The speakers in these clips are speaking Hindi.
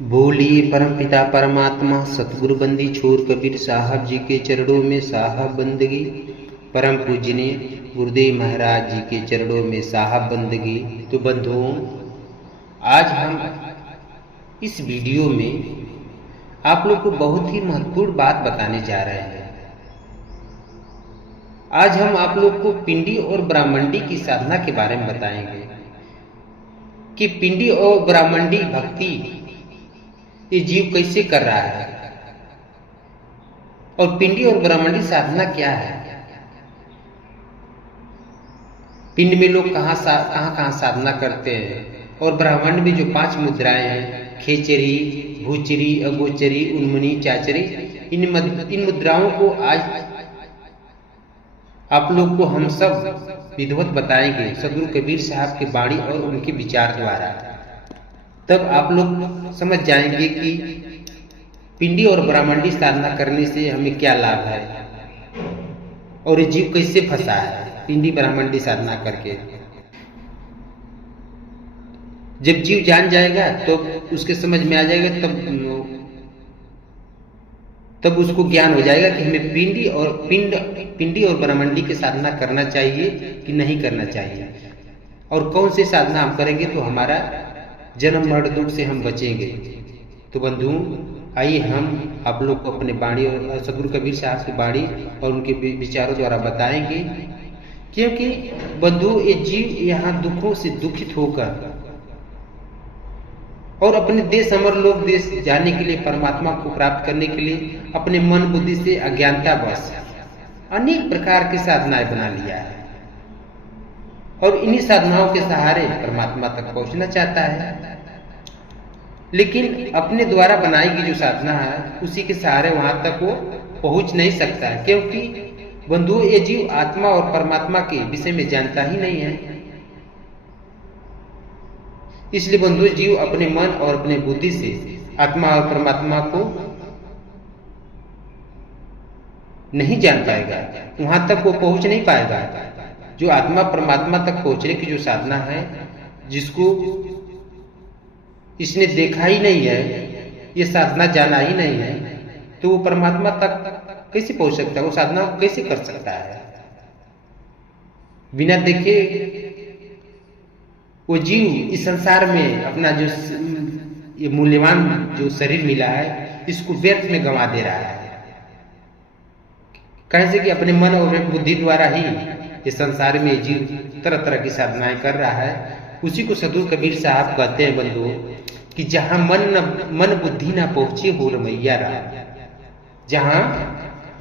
बोलिए परमपिता परमात्मा सतगुरु बंदी छोर कबीर साहब जी के चरणों में साहब बंदगी। परम पूजनीय गुरुदेव महाराज जी के चरणों में साहब बंदगी। तो बंधुओं, आज हम इस वीडियो में आप लोग को बहुत ही महत्वपूर्ण बात बताने जा रहे हैं। आज हम आप लोग को पिंडी और ब्राह्मणी की साधना के बारे में बताएंगे कि पिंडी और ब्राह्मणी भक्ति ये जीव कैसे कर रहा है और पिंडी और ब्राह्मणी साधना क्या है। पिंड में लोग कहाँ साधना करते हैं और ब्राह्मण में जो 5 मुद्राएं हैं, खेचरी, भूचरी, अगोचरी, उन्मनी, चाचरी, इन मुद्राओं को आज आप लोग को हम सब विधिवत बताएंगे सदगुरु कबीर साहब की वाणी और उनके विचार द्वारा। तब आप लोग समझ जाएंगे कि पिंडी और ब्राह्मणी साधना करने से हमें क्या लाभ है और ये जीव कैसे फंसा है पिंडी ब्राह्मणी साधना करके। जब जीव जान जाएगा तो उसके समझ में आ जाएगा, तब उसको ज्ञान हो जाएगा कि हमें पिंडी और ब्राह्मणी की साधना करना चाहिए कि नहीं करना चाहिए, और कौन सी साधना हम करेंगे तो हमारा जन्म मरण दुख से हम बचेंगे। तो बंधु, आइए हम आप लोग को अपने वाणी और सदगुरु कबीर साहब की वाणी और उनके विचारों द्वारा बताएंगे। क्योंकि बंधु, ये जीव यहाँ दुखों से दुखित होकर और अपने देश अमर लोक देश जाने के लिए, परमात्मा को प्राप्त करने के लिए अपने मन बुद्धि से अज्ञानता बस अनेक प्रकार की साधनाएं बना लिया है और इन्हीं साधनाओं के सहारे परमात्मा तक पहुंचना चाहता है। लेकिन अपने द्वारा बनाई गई जो साधना है उसी के सहारे वहां तक वो पहुंच नहीं सकता है, क्योंकि बंधु, ये जीव आत्मा और परमात्मा के विषय में जानता ही नहीं है। इसलिए बंधु, जीव अपने मन और अपने बुद्धि से आत्मा और परमात्मा को नहीं जान पाएगा, वहां तक वो पहुंच नहीं पाएगा। जो आत्मा परमात्मा तक पहुंचने की जो साधना है, जिसको इसने देखा ही नहीं है, ये साधना जाना ही नहीं है, तो वो परमात्मा तक कैसे पहुंच सकता है, वो साधना कैसे कर सकता है। बिना देखे वो जीव इस संसार में अपना जो ये मूल्यवान जो शरीर मिला है, इसको व्यर्थ में गंवा दे रहा है। कैसे कि अपने मन और बुद्धि द्वारा ही इस संसार में जीव तरह तरह की साधनाएं कर रहा है। उसी को सदगुरु कबीर साहब कहते हैं बंधु कि जहां मन बुद्धि ना पहुंचे हो रमैया राम, जहां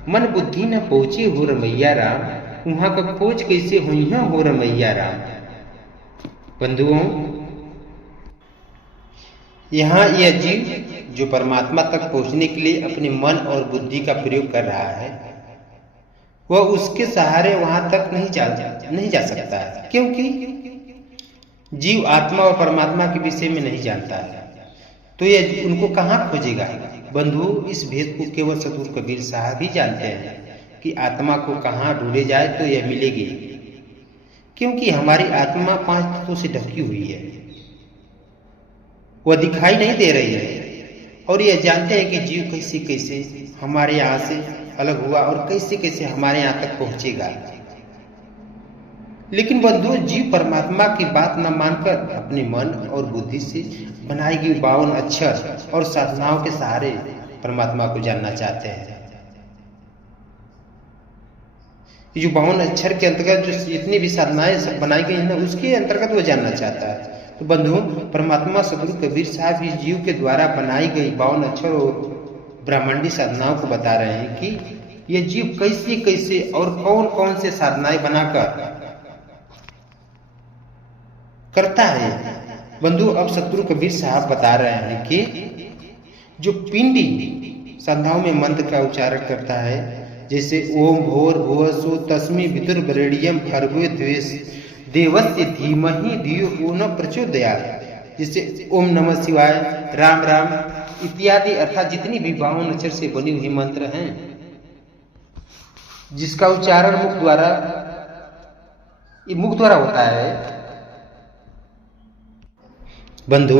मन बुद्धि ना पहुंचे हो रमैया राम, वहां का खोज कैसे हुई हो रमैया राम। बंधुओं, यहाँ यह जीव जो परमात्मा तक पहुंचने के लिए अपने मन और बुद्धि का प्रयोग कर रहा है, वह उसके सहारे वहां तक नहीं जा सकता है, क्योंकि जीव आत्मा और परमात्मा के विषय में नहीं जानता है। तो यह उनको कहाँ खोजेगा। बंधु, इस भेद को केवल सदगुरु कबीर साहब ही जानते हैं कि आत्मा को कहाँ ढूंढे जाए तो यह मिलेगी, क्योंकि हमारी आत्मा 5 तत्वों से ढकी हुई है, वह दिखाई नहीं दे रही है। और यह जानते हैं कि जीव कैसे कैसे हमारे यहाँ से अलग हुआ और कैसे कैसे हमारे यहाँ तक पहुंचेगा। लेकिन बंधु, जीव परमात्मा की बात न मानकर अपने मन और बुद्धि से बनाई गई 52 अक्षर और साधनाओं के सहारे परमात्मा को जानना चाहते हैं। ये जो 52 अक्षर के अंतर्गत जो जितनी भी साधनाएं बनाई गई है ना, उसके अंतर्गत वो जानना चाहता है। तो बंधु, परमात्मा सदगुरु कबीर साहब इस जीव के द्वारा बनाई गई 52 अक्षर और ब्राह्मणी साधनाओं को बता रहे हैं कि यह जीव कैसे कैसे और कौन कौन से साधनाएं बनाकर करता है। बंधु, अब सदगुरु कबीर साहब बता रहे हैं कि जो पिंडी साधनाओं में मंत्र का उच्चारण करता है, जैसे ओम भोर भुवस्सु तस्मै विदुर्वरेण्यं भर्गो देवस्य धीमहि धियो यो न प्रचोदयात्, जैसे ओम नमः शिवाय, राम राम इत्यादि, अर्थात जितनी भी 52 अक्षर से बनी हुई मंत्र हैं, जिसका उच्चारण मुख द्वारा होता है। बंधु,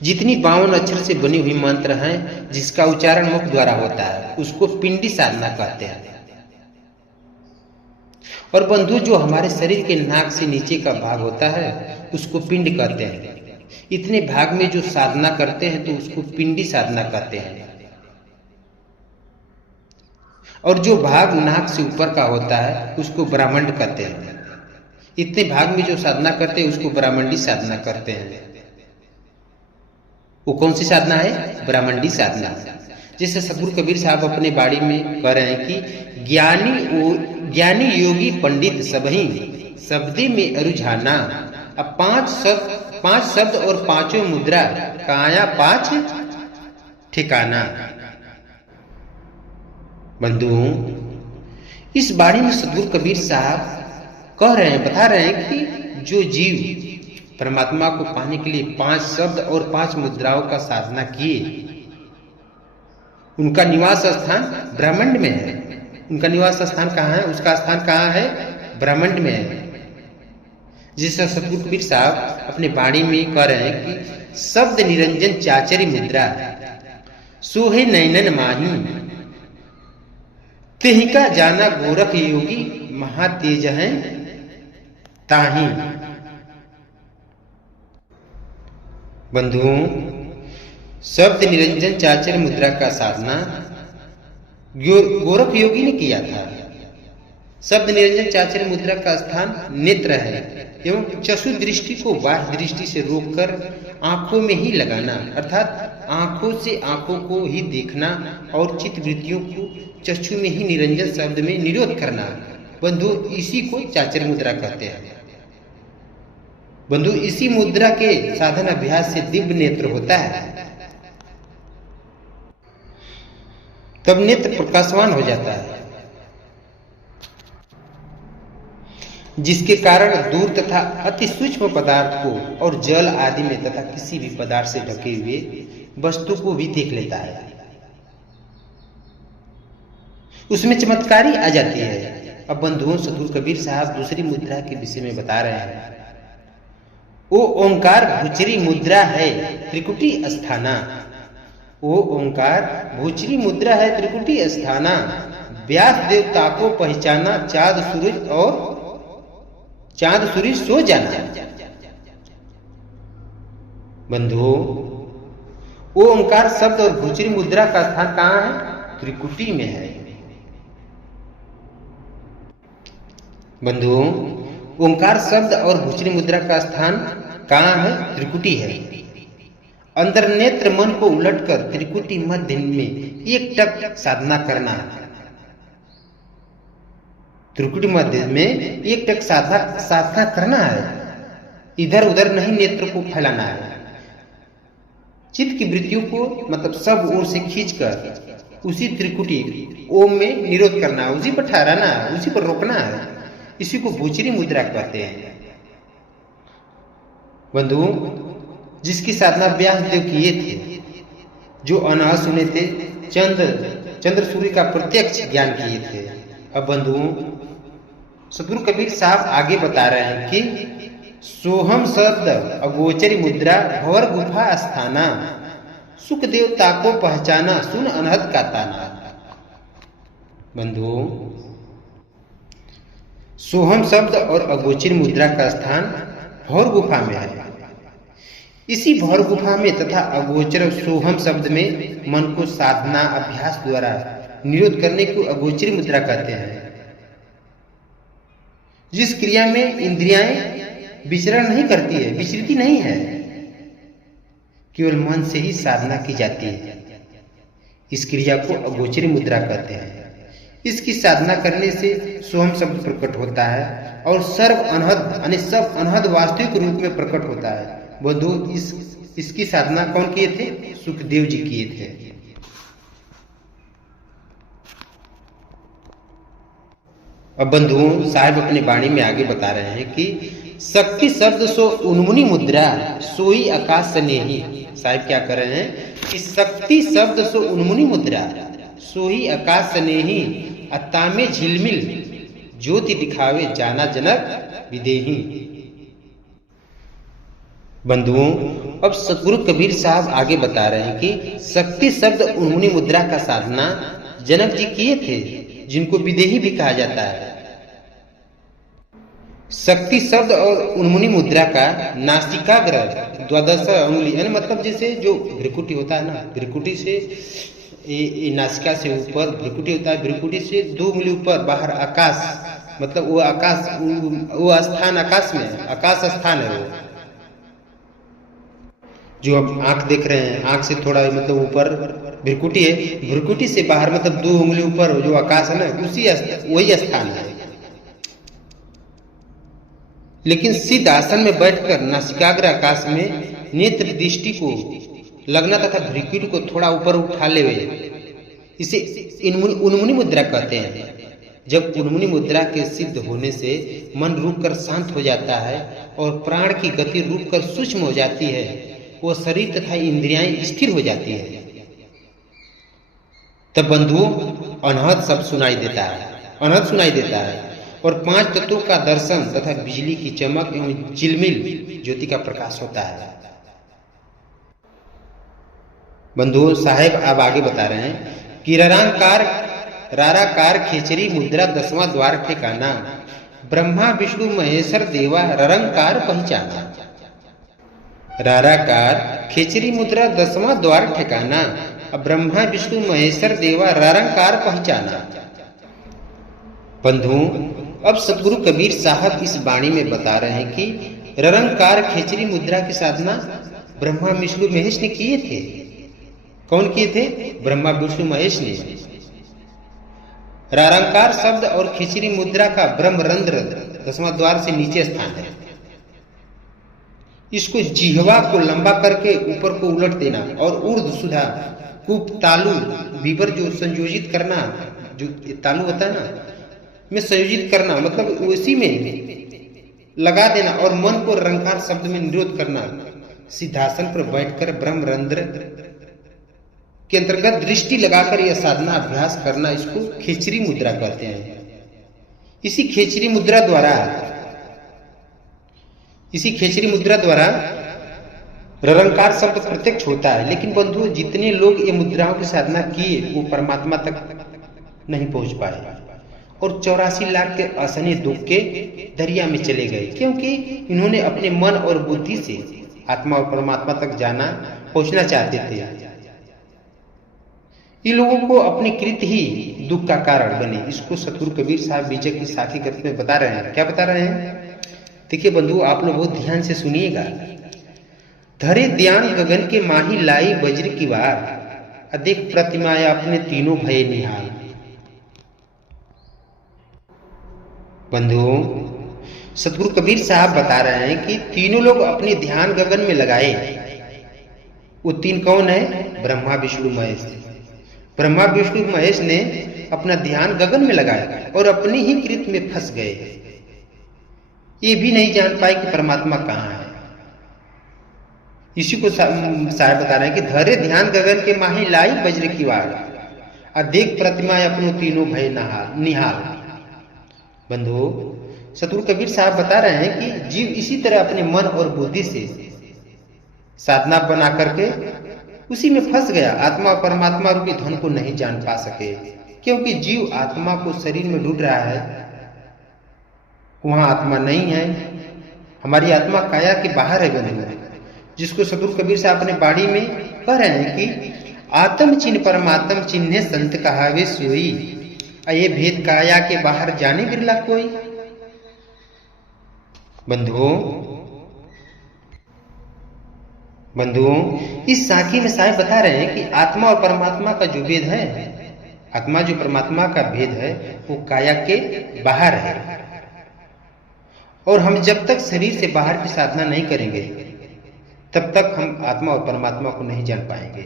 जितनी 52 अक्षर से बनी हुई मंत्र हैं जिसका उच्चारण मुख द्वारा होता है उसको पिंडी साधना कहते हैं। और बंधु जो हमारे शरीर के नाक से नीचे का भाग होता है उसको पिंड कहते हैं। इतने भाग में जो साधना करते हैं तो उसको पिंडी साधना कहते हैं। और जो भाग नाक से ऊपर का होता है उसको ब्राह्मण कहते हैं। इतने भाग में जो साधना करते हैं उसको ब्राह्मणी साधना करते हैं। वो कौन सी साधना है? ब्राह्मणी साधना। जैसे सतगुरु कबीर साहब अपने बाड़ी में कह रहे हैं कि ज्ञानी योगी पंडित सबही शब्दे में अरुझाना। अब पांच शब्द और पांचों मुद्रा काया पांच ठिकाना। बंधुओं, इस बाड़ी में सतगुरु कबीर साहब कह रहे हैं, बता रहे हैं कि जो जीव परमात्मा को पाने के लिए 5 शब्द और 5 मुद्राओं का साधना किए उनका निवास स्थान ब्रह्मांड में है। उनका निवास स्थान कहाँ है? उसका स्थान कहाँ है? ब्रह्मांड में है। जिससे सतगुरु कबीर साहब अपने वाणी में कह रहे हैं कि शब्द निरंजन चाचरी मुद्रा सोहे नैनन माही तेहिका जाना गोरख योगी महातेज है ताही। बंधुओं, शब्द निरंजन चाचर मुद्रा का साधना गोरख योगी ने किया था। शब्द निरंजन चाचर मुद्रा का स्थान नेत्र है एवं चक्षु दृष्टि को बाह्य दृष्टि से रोककर आंखों में ही लगाना, अर्थात आंखों से आंखों को ही देखना और चित्त वृत्तियों को चक्षु में ही निरंजन शब्द में निरोध करना। बंधु, इसी को चाचर मुद्रा कहते हैं। बंधु, इसी मुद्रा के साधन अभ्यास से दिव्य नेत्र होता है। तब नेत्र प्रकाशवान हो जाता है, जिसके कारण दूर तथा अति सूक्ष्म पदार्थ को और जल आदि में तथा किसी भी पदार्थ से ढके हुए वस्तु को भी देख लेता है। उसमें चमत्कारी आ जाती है। अब बंधुओं, सतगुरु कबीर साहब दूसरी मुद्रा के विषय में बता रहे हैं। वो ओंकार भूचरी मुद्रा है त्रिकुटी अस्थाना। वो ओंकार भूचरी मुद्रा है त्रिकुटी अस्थाना। व्यास देवता को पहचाना चाँद सूरज सो जाना। बंधुओं, वो ओंकार शब्द और भूचरी मुद्रा का स्थान कहाँ है? त्रिकुटी में है। बंधुओं, ओंकार शब्द और भूचरी मुद्रा का स्थान कहाँ है? त्रिकुटी है। अंदर नेत्र मन को उलटकर त्रिकुटी मध्य में एक टक साधना करना। त्रिकुटी मध्य में एक टक साधना करना है। इधर उधर नहीं नेत्र को फैलाना है। चित्त की वृत्तियों को मतलब सब ओर से खींचकर उसी त्रिकुटी ओम में निरोध करना है, उसी पर ठहराना है, उसी पर रोकना है। इसी को भूचरी मुद्रा कहते हैं। बंधुओं, जिसकी साधना व्यासदेव किए थे, जो अनाह सुने थे, चंद्र सूर्य का प्रत्यक्ष ज्ञान किए थे। अब बंधुओं, सतगुरु कबीर साहब आगे बता रहे हैं कि सोहम शब्द अगोचरी मुद्रा भवर गुफा स्थाना। सुख देवता को पहचाना सुन अनहद का ताना। बंधुओं, सोहम शब्द और अगोचर मुद्रा का स्थान भौर गुफा में है। इसी भौर गुफा में तथा अगोचर सोहम शब्द में मन को साधना अभ्यास द्वारा निरोध करने को अगोचरी मुद्रा कहते हैं। जिस क्रिया में इंद्रियाएं विचरण नहीं करती है, विचरती नहीं है, केवल मन से ही साधना की जाती है, इस क्रिया को अगोचरी मुद्रा कहते हैं। इसकी साधना करने से सोहम शब्द प्रकट होता है और सर्व अनहद यानी सब अनहद वास्तविक रूप में प्रकट होता है। बंधु, इसकी साधना कौन किए थे? सुखदेव जी किए थे। अब बंधुओं, साहब अपने वाणी में आगे बता रहे हैं कि शक्ति शब्द सो उन्मुनि मुद्रा सोई आकाश स्नेही। साहब क्या कर रहे हैं कि शक्ति शब्द सो उन्मुनि मुद्रा सोही आकाश स्नेही अत्ता में झिलमिल ज्योति दिखावे जाना जनक विदेही। बंधुओं, अब सतगुरु कबीर साहब आगे बता रहे हैं कि शक्ति शब्द उन्मुनी मुद्रा का साधना जनक जी किए थे, जिनको विदेही भी कहा जाता है। शक्ति शब्द और उन्मुनी मुद्रा का नासिकाग्र द्वादश अंगुली, यानी मतलब जैसे जो भ्रिकुटी होता है ना, भ्रिकुटी से नासिका से ऊपर भ्रिकुटी होता है, भ्रिकुटी से 2 उंगली ऊपर बाहर आकाश, मतलब वो आकाश, वो स्थान आकाश में, आकाश स्थान है वो जो अब आंख देख रहे हैं, आंख से थोड़ा मतलब ऊपर भ्रिकुटी है, भ्रिकुटी से बाहर मतलब 2 उंगली ऊपर जो आकाश है ना, उसी वही स्थान है। लेकिन सिद्ध आसन में बैठकर नासिकाग्र आकाश में नेत्र दृष्टि को लगना तथा भ्रिकुटी को थोड़ा ऊपर उठा ले, इसे उन्मुनी मुद्रा कहते हैं। जब उन्मुनी मुद्रा के सिद्ध होने से मन रुककर शांत हो जाता है और प्राण की गति रुककर सूक्ष्म हो जाती है, वो शरीर तथा इंद्रियां स्थिर हो जाती है। तब बंधुओं अनहद शब्द सुनाई देता है, अनहद सुनाई देता है और 5 तत्वों का दर्शन तथा बिजली की चमक एवं झिलमिल ज्योति का प्रकाश होता है। बंधुओं साहेब अब आगे बता रहे हैं कि राराकार खेचरी मुद्रा 10वां द्वार ठिकाना, ब्रह्मा विष्णु महेश्वर देवा ररंकार पहचाना। राराकार खेचरी मुद्रा 10वां द्वार ठिकाना, ब्रह्मा विष्णु महेश्वर देवा ररंकार पहचाना। बंधुओं अब सतगुरु कबीर साहब इस वाणी में बता रहे हैं कि ररंकार खेचरी मुद्रा की साधना ब्रह्मा विष्णु महेश ने किए थे। कौन किए थे? ब्रह्मा विष्णु महेश ने। रारंकार शब्द और खिचरी मुद्रा का ब्रह्मरंध्र 10वां द्वार से नीचे स्थान है। इसको जिह्वा को लंबा करके ऊपर को उलट देना और ऊर्ध्व सुधा कूप तालु विवर जो संयोजित करना, जो तालु होता है ना, में संयोजित करना, मतलब उसी में लगा देना और मन को रंकार शब्द में निरोध करना। सिद्धासन पर बैठकर ब्रह्मरंध्र के अंतर्गत दृष्टि लगाकर यह साधना अभ्यास करना, इसको खेचरी मुद्रा कहते हैं। इसी खेचरी मुद्रा द्वारा ररंकार शब्द प्रत्यक्ष होता है। लेकिन बंधुओं जितने लोग ये मुद्राओं की साधना किए वो परमात्मा तक नहीं पहुंच पाए और 84 लाख के असहनीय दुख के दरिया में चले गए, क्योंकि इन्होंने अपने मन और बुद्धि से आत्मा और परमात्मा तक पहुंचना चाहते थे। इन लोगों को अपनी कृत ही दुख का कारण बने। इसको सतगुरु कबीर साहब बीजक की साखी ग्रंथ में बता रहे हैं। क्या बता रहे हैं? देखिए बंधु, आप लोग बहुत ध्यान से सुनिएगा। धरे ध्यान गगन के माही लाई वज्र की वार, अधिक प्रतिमाएं अपने तीनों भय निहाल। बंधुओं सतगुरु कबीर साहब बता रहे हैं कि तीनों लोग अपने ध्यान गगन में लगाए। वो 3 कौन है? ब्रह्मा विष्णु महेश। ब्रह्मा विष्णु महेश ने अपना ध्यान गगन में लगाया और अपनी ही कृत में फंस गए। ये भी नहीं जान पाए कि परमात्मा कहाँ है। इसी को साहब बता रहे हैं कि धरे ध्यान गगन के माही लाई वज्र की वार, अदेख प्रतिमाएं अपनों तीनों भय निहाल। बंधुओं सतगुरु कबीर साहब बता रहे हैं कि जीव इसी तरह अपने मन और बुद्धि से साधना बना करके उसी में फंस गया। आत्मा और परमात्मा रूपी धन को नहीं जान पा सके, क्योंकि जीव आत्मा को शरीर में ढूंढ रहा है, वहां आत्मा नहीं है। हमारी आत्मा काया के बाहर है बंधु, जिसको सतगुरु कबीर साहब अपने बाड़ी में कह रहे हैं कि आत्म चिन्ह परमात्म चिन्ह संत कहावे सोई, ये भेद काया के बाहर जाने बिरला कोई। बंधुओं इस साखी में साहब बता रहे हैं कि आत्मा और परमात्मा का जो भेद है, आत्मा जो परमात्मा का भेद है, वो काया के बाहर है। और हम जब तक शरीर से बाहर की साधना नहीं करेंगे तब तक हम आत्मा और परमात्मा को नहीं जान पाएंगे।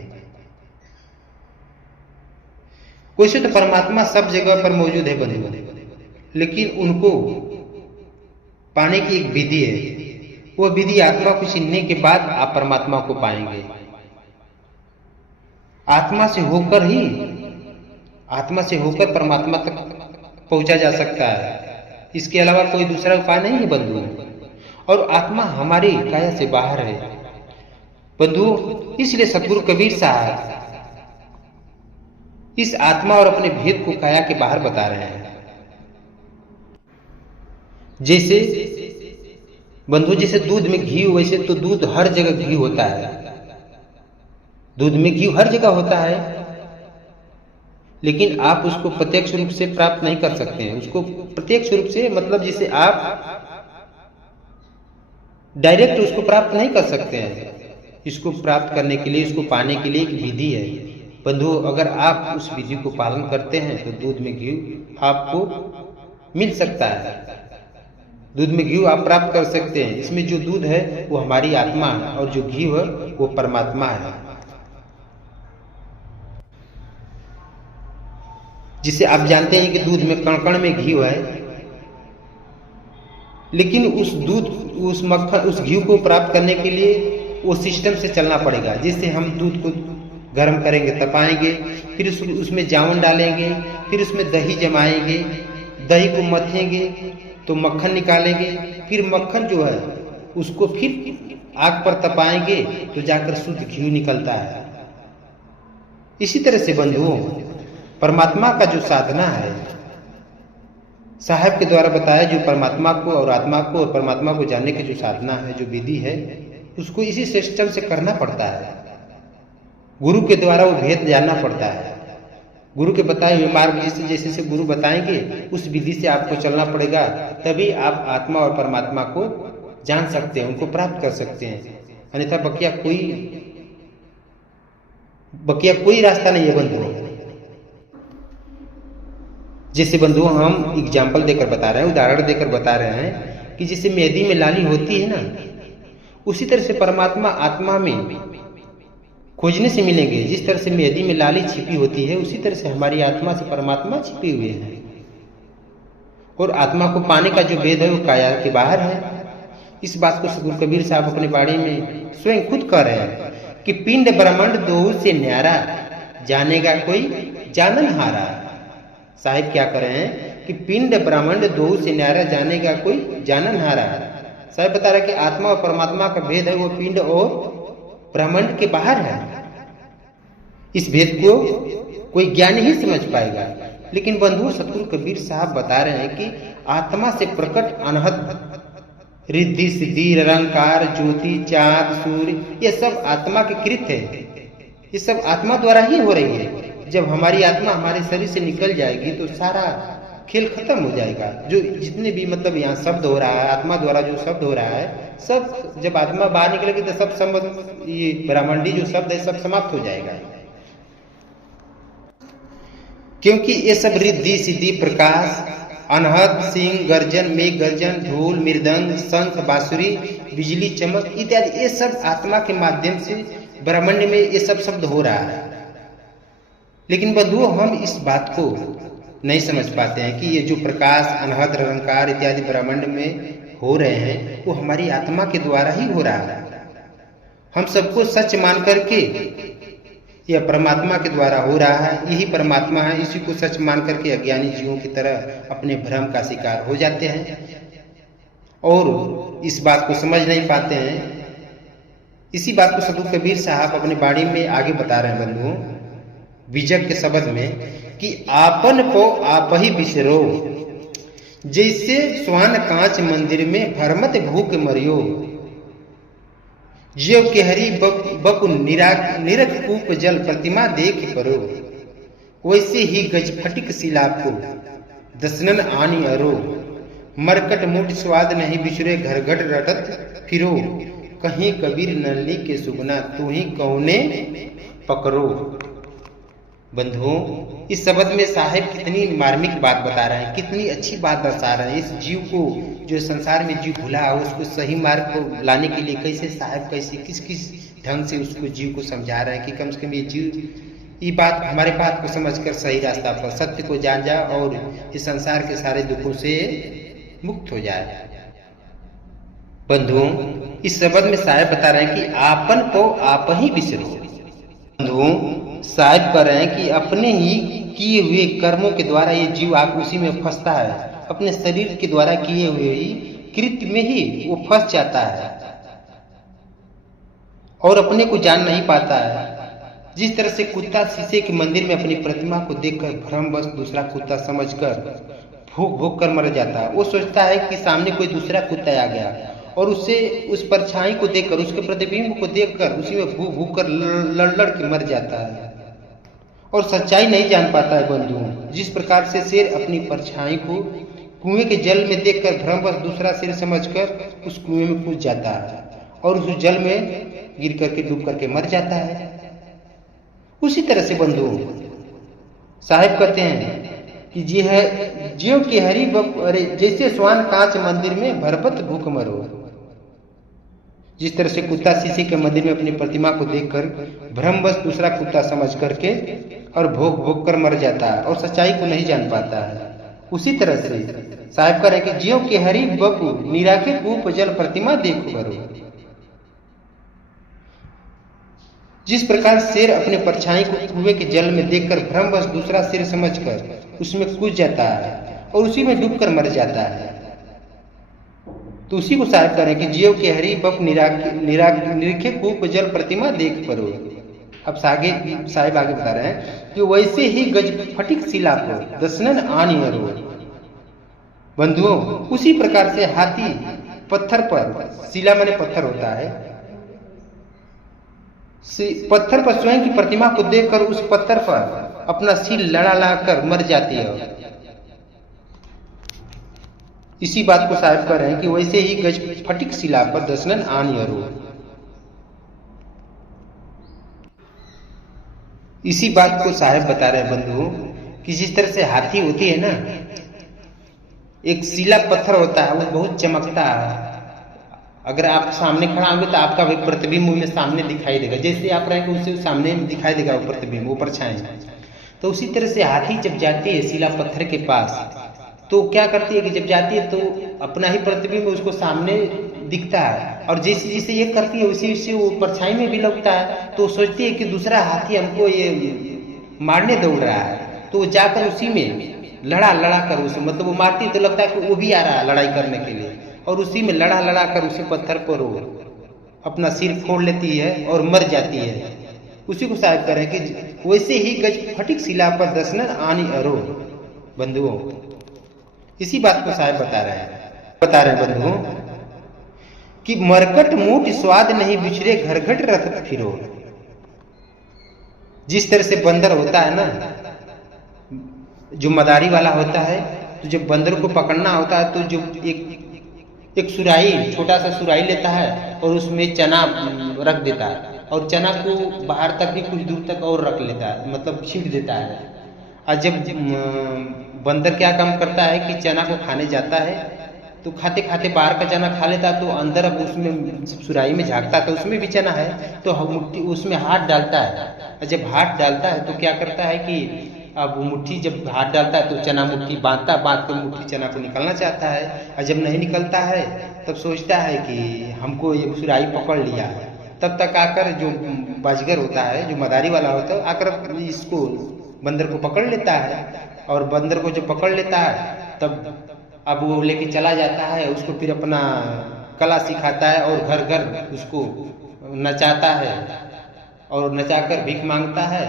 वैसे तो परमात्मा सब जगह पर मौजूद है बंधुओं, लेकिन उनको पाने की एक विधि है। वो विधि आत्मा को चिन्हने के बाद आप परमात्मा को पाएंगे। आत्मा से होकर परमात्मा तक पहुंचा जा सकता है। इसके अलावा कोई दूसरा उपाय नहीं है बंधुओं। और आत्मा हमारी काया से बाहर है। बंधुओं, इसलिए सतगुरु कबीर साहब इस आत्मा और अपने भेद को काया के बाहर बता रहे हैं। जैसे बंधु, जैसे दूध में घी, वैसे तो दूध हर जगह घी होता है, दूध में घी हर जगह होता है, लेकिन आप उसको प्रत्यक्ष रूप से प्राप्त नहीं कर सकते हैं। उसको प्रत्यक्ष रूप से मतलब जैसे आप डायरेक्ट उसको प्राप्त नहीं कर सकते हैं। इसको प्राप्त करने के लिए, इसको पाने के लिए एक विधि है। बंधु, अगर आप उस विधि को पालन करते हैं तो दूध में घी आपको मिल सकता है, दूध में घी आप प्राप्त कर सकते हैं। इसमें जो दूध है वो हमारी आत्मा है और जो घी है वो परमात्मा है। जिसे आप जानते हैं कि दूध में कण कण में घी है, लेकिन उस दूध, उस मक्खन, उस घी को प्राप्त करने के लिए वो सिस्टम से चलना पड़ेगा। जिससे हम दूध को गर्म करेंगे, तपाएंगे, फिर उसमें जावन डालेंगे, फिर उसमें दही जमाएंगे, दही को मथेंगे तो मक्खन निकालेंगे, फिर मक्खन जो है उसको फिर आग पर तपाएंगे तो जाकर शुद्ध घी निकलता है। इसी तरह से बंधुओं, परमात्मा का जो साधना है, साहब के द्वारा बताया, जो परमात्मा को और आत्मा को और परमात्मा को जानने की जो साधना है, जो विधि है, उसको इसी सिस्टम से करना पड़ता है। गुरु के द्वारा वो भेद जानना पड़ता है। गुरु के बताए हुए मार्ग जैसे जैसे गुरु बताएंगे उस विधि से आपको चलना पड़ेगा, तभी आप आत्मा और परमात्मा को जान सकते हैं, उनको प्राप्त कर सकते हैं। अन्यथा बकिया कोई रास्ता नहीं है बंधुओं। जैसे बंधुओं हम एग्जाम्पल देकर बता रहे हैं, उदाहरण देकर बता रहे हैं कि जैसे मेहंदी में लाली होती है ना, उसी तरह से परमात्मा आत्मा में खोजने से मिलेंगे। जिस तरह से मेहंदी में लाली छिपी होती है, उसी तरह से हमारी आत्मा से परमात्मा छिपे हुए हैं। और आत्मा को पाने का जो भेद है वो काया के बाहर है। इस बात को सतगुरु कबीर साहब अपने बाणी में स्वयं खुद कह रहे हैं कि पिंड ब्रह्मांड दोहु से न्यारा, जानेगा कोई जानन हारा। साहिब क्या कर रहे हैं कि पिंड ब्रह्मांड दोहु से न्यारा, जानेगा कोई जानन हारा। साहिब बता रहे हैं कि आत्मा और परमात्मा का भेद है वो पिंड और ब्रह्मांड के बाहर है। इस भेद को कोई ज्ञानी ही समझ पाएगा। लेकिन बंधुओं, सतगुरु कबीर साहब बता रहे हैं कि आत्मा से प्रकट अनहद रिद्धि सिद्धि निरंकार ज्योति चाँद सूर्य, ये सब आत्मा के कृत है। ये सब आत्मा द्वारा ही हो रही है। जब हमारी आत्मा हमारे शरीर से निकल जाएगी तो सारा खेल खत्म हो जाएगा। जो जितने भी मतलब यहाँ शब्द हो रहा है, आत्मा द्वारा जो शब्द हो रहा है, सब जब आत्मा बाहर निकलेगी तो सब ये ब्रह्मांडी जो शब्द है सब समाप्त हो जाएगा। क्योंकि ये सब रिद्धि सिद्धि प्रकाश अनहद सिंह गर्जन मेघ गर्जन ढोल मृदंग शंख बांसुरी बिजली चमक इत्यादि, ये सब आत्मा के माध्यम से ब्रह्मांड में ये सब शब्द हो रहा है। लेकिन बंधुओं, हम इस बात को नहीं समझ पाते हैं कि ये जो प्रकाश अनहद निरंकार इत्यादि ब्रह्मांड में हो रहे हैं वो हमारी आत्मा के द्वारा ही हो रहा है। हम सबको सच मान करके यह परमात्मा के द्वारा हो रहा है, यही परमात्मा है, इसी को सच मान करके अज्ञानी जीवों की तरह अपने भ्रम का शिकार हो जाते हैं और इस बात को समझ नहीं पाते हैं। इसी बात को सतगुरु कबीर साहब अपने बाणी में आगे बता रहे हैं बंधुओं, बीजक के शब्द में कि आपन को आप ही बिसरो, जैसे स्वान कांच मंदिर में भरमत भूख मरियो, ज्यो के हरि बकु निरख कूप जल प्रतिमा देख परो, वैसे ही गज फटिक शिला को दसनन आनी अरो, मरकट मुठ स्वाद नहीं बिछुरे घर घट रटत फिरो, कहीं कबीर नल्ली के सुगना तू ही कौने पकड़ो। बंधुओं, इस शब्द में साहिब कितनी मार्मिक बात बता रहे हैं, कितनी अच्छी बात दर्शा रहे हैं। इस जीव को, जो संसार में जीव भूला है, उसको सही मार्ग को लाने के लिए कैसे साहिब कैसे किस किस ढंग से उसको जीव को समझा रहे हैं कि कम से कम ये जीव ये बात हमारे बात को समझकर सही रास्ता पर सत्य को जान जाए और इस संसार के सारे दुखों से मुक्त हो जाए। बंधुओं, इस शब्द में साहिब बता रहे हैं कि आपन को आप ही बिसरो। बंधुओं, साहिब कह रहे हैं कि अपने ही किए हुए कर्मों के द्वारा ये जीव आप उसी में फंसता है, अपने शरीर के द्वारा किए हुए ही कृत्य में ही वो फंस जाता है और अपने को जान नहीं पाता है। जिस तरह से कुत्ता शीशे के मंदिर में अपनी प्रतिमा को देखकर भ्रमवश दूसरा कुत्ता समझकर भूख भूख कर मर जाता है। वो सोचता है कि सामने कोई दूसरा कुत्ता आ गया और उससे उस परछाई को देखकर, उसके प्रतिबिंब को देखकर उसी में भूख भूख कर लड़ के मर जाता है और सच्चाई नहीं जान पाता है बंधुओं। जिस प्रकार से शेर अपनी परछाई को कुएं के जल में देखकर भ्रमवश दूसरा शेर समझकर उस कुएं में कूद जाता है और उस जल में गिर करके डूब करके मर जाता है, उसी तरह से बंधुओं साहिब कहते हैं कि जी है ज्यों की हरी अरे जैसे स्वान कांच मंदिर में भरपत भूख मरो। जिस तरह से कुत्ता शीशे के मंदिर में अपनी प्रतिमा को देखकर भ्रमवश दूसरा कुत्ता समझ करके और भोग भोग कर मर जाता है और सच्चाई को नहीं जान पाता है, उसी तरह से साहिब कह रहे कि ज्यों के हरि बपू निराखे कूप जल प्रतिमा देखो भरो। जिस प्रकार शेर अपने परछाई को कुएं के जल में देखकर भ्रमवश दूसरा शेर समझकर उसमें कूद जाता है और उसी में डूबकर मर जाता है, तो उसी को साहिब करें कि जियो के हरि बप निराखे कूप जल प्रतिमा देख परो। अब साहिब आगे बता रहे हैं कि वैसे ही गज फटिक शिला पर दसनन आनी अरो। बंधुओं उसी प्रकार से हाथी पत्थर पर, शिला माने पत्थर होता है, पत्थर पर स्वयं की प्रतिमा को देखकर उस पत्थर पर अपना सिर लड़ा कर मर जाती है। इसी बात को साहिब कर रहे हैं कि वैसे ही गज फटिक शिला पर दसनन आनी अरो। इसी बात को साहिब बता रहे हैं बंधुओं कि जिस तरह से हाथी होती है ना, एक शिला पत्थर होता है, वो बहुत चमकता है। अगर आप सामने खड़ा होंगे तो आपका भी प्रतिबिंब में सामने दिखाई देगा, जैसे आप रहेंगे उससे सामने दिखाई देगा वो प्रतिबिंब, वो परछाई। तो उसी तरह से हाथी जब जाती है शिला पत्थर के पास तो क्या करती है कि जब जाती है तो अपना ही प्रतिबिंब उसको सामने दिखता है और जैसे जैसे ये करती है उसी से वो परछाई में भी लगता है, तो सोचती है कि दूसरा हाथी हमको ये मारने दौड़ रहा है, तो वो जाकर उसी में लड़ा कर उसे, मतलब वो मारती है तो लगता है कि वो भी आ रहा है लड़ाई करने के लिए, और उसी में लड़ा कर उसी पत्थर पर वो अपना सिर फोड़ लेती है और मर जाती है। उसी को साहिब करें कि वैसे ही गज फटिक शिला पर दसनन आनी अरो। बंधुओं इसी बात को साहिब बता रहे हैं बंधुओं कि मरकट मूठ स्वाद नहीं बिछड़े घर घट रत फिरो। जिस तरह से बंदर होता है ना, जो मदारी वाला होता है, तो जब बंदर को पकड़ना होता है तो जो एक सुराही, छोटा सा सुराही लेता है और उसमें चना रख देता है और चना को बाहर तक भी कुछ दूर तक और रख लेता है, मतलब छींट देता है। और जब बंदर क्या काम करता है कि चना को खाने जाता है तो खाते खाते बाहर का चना खा लेता है, तो अंदर अब उसमें सुराही में झांकता है तो उसमें भी चना है, तो मुट्ठी उसमें हाथ डालता है। और जब हाथ डालता है तो क्या करता है कि अब मुट्ठी जब हाथ डालता है तो चना मुट्ठी बांध कर मुट्ठी चना को निकालना चाहता है, और जब नहीं निकलता है तब सोचता है कि हमको ये सुराही पकड़ लिया है। तब तक आकर जो बाजीगर होता है, जो मदारी वाला होता है, आकर इसको बंदर को पकड़ लेता है, और बंदर को जो पकड़ लेता है तब अब वो लेके चला जाता है, उसको फिर अपना कला सिखाता है और घर घर उसको नचाता है और नचाकर भीख मांगता है,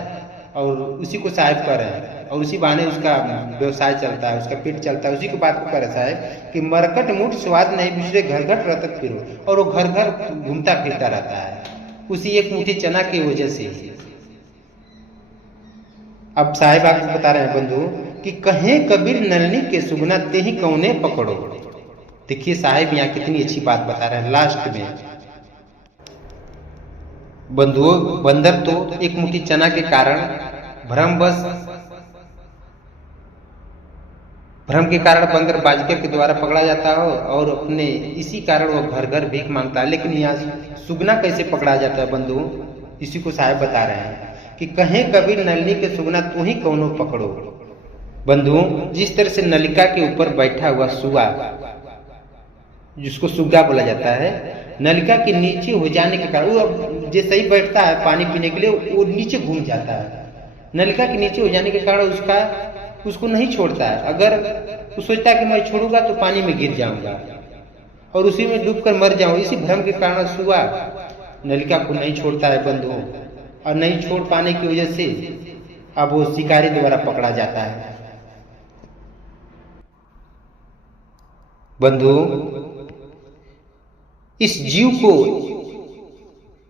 और उसी को साहिब कर रहे हैं और उसी बहाने उसका व्यवसाय चलता है, उसका पेट चलता है। उसी को बात को कर रहा है कि मरकट मूठ स्वाद नहीं बिछड़े घर घर रतक फिरो, और वो घर घर घूमता फिरता रहता है उसी एक मुट्ठी चना की वजह से। अब साहिब आपको बता रहे हैं बंधु कि कहें कबीर नलनी के सुगना ते ही कौने पकड़ो। देखिए साहिब यहाँ कितनी अच्छी बात बता रहे हैं लास्ट में। बंधुओं बंदर तो एक मुट्ठी चना के कारण भ्रम के कारण बंदर बाजीगर के द्वारा पकड़ा जाता है और अपने इसी कारण वो घर घर भीख मांगता है। लेकिन यहाँ सुगना कैसे पकड़ा जाता है बंधुओं, इसी को साहिब बता रहे हैं कि कहें कबीर नलनी के सुगना तू ही कौनो पकड़ो। बंधुओं जिस तरह से नलिका के ऊपर बैठा हुआ सुगा, जिसको सुग्गा बोला जाता है, नलिका के नीचे हो जाने के कारण वो अब जैसे ही बैठता है पानी पीने के लिए वो नीचे घूम जाता है। नलिका के नीचे हो जाने के कारण उसको नहीं छोड़ता है। अगर वो सोचता है कि मैं छोड़ूंगा तो पानी में गिर जाऊंगा, और उसी में डूबकर मर जाऊं। इसी भ्रम के कारण सुआ नलिका को नहीं छोड़ता है बंधुओं, और नहीं छोड़ पाने की वजह से अब वो शिकारी द्वारा पकड़ा जाता है। बंधुओं, इस जीव को,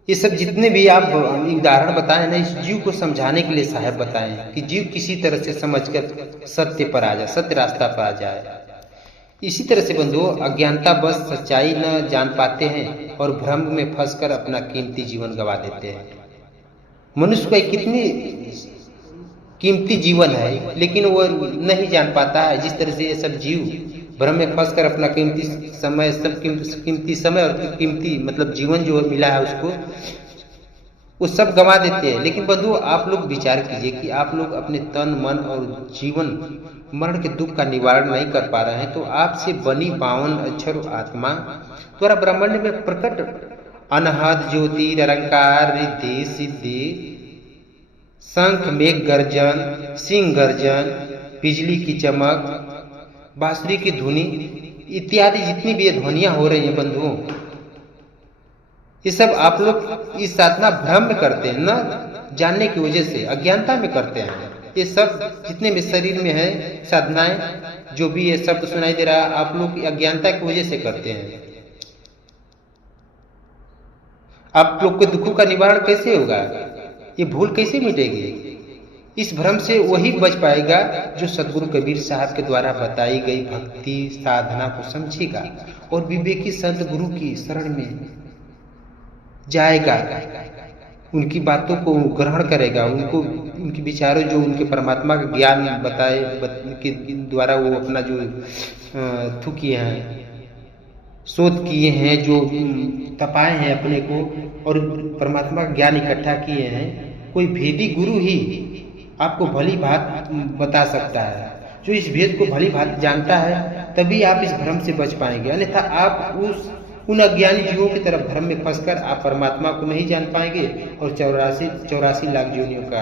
ये सब जितने भी आप उदाहरण बताएं ना, इस जीव को समझाने के लिए साहब बताएं कि जीव किसी तरह से समझकर सत्य पर आ जाए, सत्य रास्ता पर आ जाए। इसी तरह से बंधुओं, अज्ञानता बस सच्चाई न जान पाते हैं और भ्रम में फंसकर अपना कीमती जीवन गवा देते हैं। मनुष्य का कितनी कीमती जीवन है, लेकिन वो नहीं जान पाता है। जिस तरह से ये सब जीव भ्रम में फंसकर अपना कीमती समय, सब कीमती समय और कीमती मतलब जीवन जो मिला है उसको, वो सब गंवा देते हैं। लेकिन बंधुओं, आप लोग विचार कीजिए कि आप लोग अपने तन, मन और जीवन मरण के दुख का निवारण नहीं कर पा रहे हैं, तो आपसे बनी पावन अक्षर आत्मा द्वारा ब्रह्मांड में प्रकट अनहद ज्योति निरंकार रिद्धि सिद्धि शंख मेघ गर्जन, सिंह गर्जन, बिजली की चमक, बांसुरी की धुनी इत्यादि जितनी भी ये ध्वनियां हो रही हैं बंधुओं, ये सब आप लोग इस साधना भ्रम में करते हैं, न जानने की वजह से अज्ञानता में करते हैं। ये सब जितने भी शरीर में है साधनाएं, जो भी ये सब सुनाई दे रहा है, आप लोग अज्ञानता की वजह से करते हैं। आप लोग के दुखों का निवारण कैसे होगा? ये भूल कैसे मिटेगी? इस भ्रम से वही बच पाएगा जो सदगुरु कबीर साहब के द्वारा बताई गई भक्ति साधना को समझेगा और विवेकी संत गुरु की शरण में जाएगा, उनकी बातों को ग्रहण करेगा, उनको उनके विचारों जो उनके परमात्मा का ज्ञान बताए के द्वारा वो अपना जो किए हैं, शोध किए हैं, जो तपाए हैं अपने को और परमात्मा का ज्ञान इकट्ठा किए हैं, कोई भेदी गुरु ही आपको भली बात बता सकता है। जो इस भेद को भली बात जानता है तभी आप इस भ्रम से बच पाएंगे, अन्यथा आप उन अज्ञानी जीवों की तरफ भ्रम में फंसकर आप परमात्मा को नहीं जान पाएंगे और 84 लाख जीवनियों का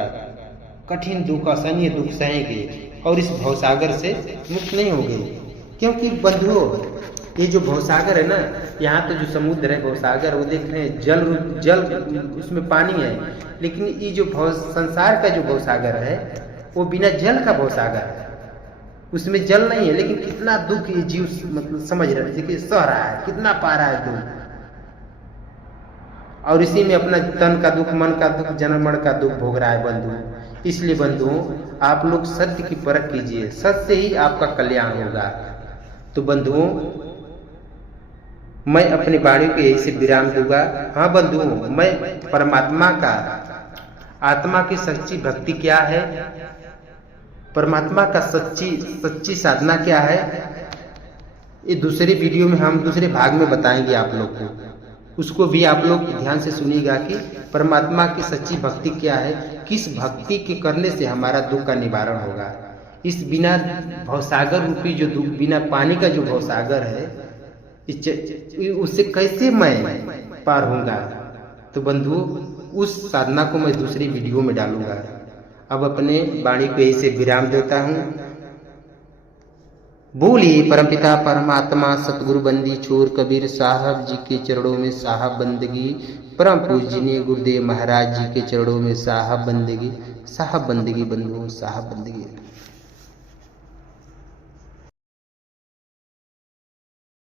कठिन दुख, असहनीय दुख सहेंगे और इस भवसागर से मुक्त नहीं होंगे। क्योंकि बंधुओं, ये जो भवसागर है ना, यहाँ तो जो समुद्र है भवसागर, वो देख रहे हैं जल उसमें पानी है, लेकिन ये जो संसार का जो भवसागर है वो बिना जल का भवसागर है, उसमें जल नहीं है, लेकिन कितना दुख ये जीव मतलब समझ रहा है, देखिए सह रहा है, कितना पा रहा है दुख, और इसी में अपना तन का दुख, मन का दुख, जन्म मरण का दुख भोग रहा है बंधु। इसलिए बंधुओं, आप लोग सत्य की परख कीजिए, सत्य से ही आपका कल्याण होगा। तो बंधुओं, मैं अपनी वाणी को यही से विराम दूंगा। हाँ बंधुओं, मैं परमात्मा का, आत्मा की सच्ची भक्ति क्या है, परमात्मा का सच्ची साधना क्या है, ये दूसरे वीडियो में हम दूसरे भाग में बताएंगे आप लोग को। उसको भी आप लोग ध्यान से सुनिएगा कि परमात्मा की सच्ची भक्ति क्या है, किस भक्ति के करने से हमारा दुख का निवारण होगा। इस बिना भवसागर रूपी जो दुख, बिना पानी का जो भवसागर है, उससे कैसे मैं पार होऊंगा। तो बंधु, उस साधना को मैं दूसरी वीडियो में डालूंगा। अब अपने वाणी को यही से विराम देता हूँ। बोलिए परमपिता परमात्मा सतगुरु बंदी छोर कबीर साहब जी के चरणों में साहब बंदगी, परम पूजनीय गुरुदेव महाराज जी के चरणों में साहब बंदगी, साहब बंदगी बंधुओं, साहब बंदगी।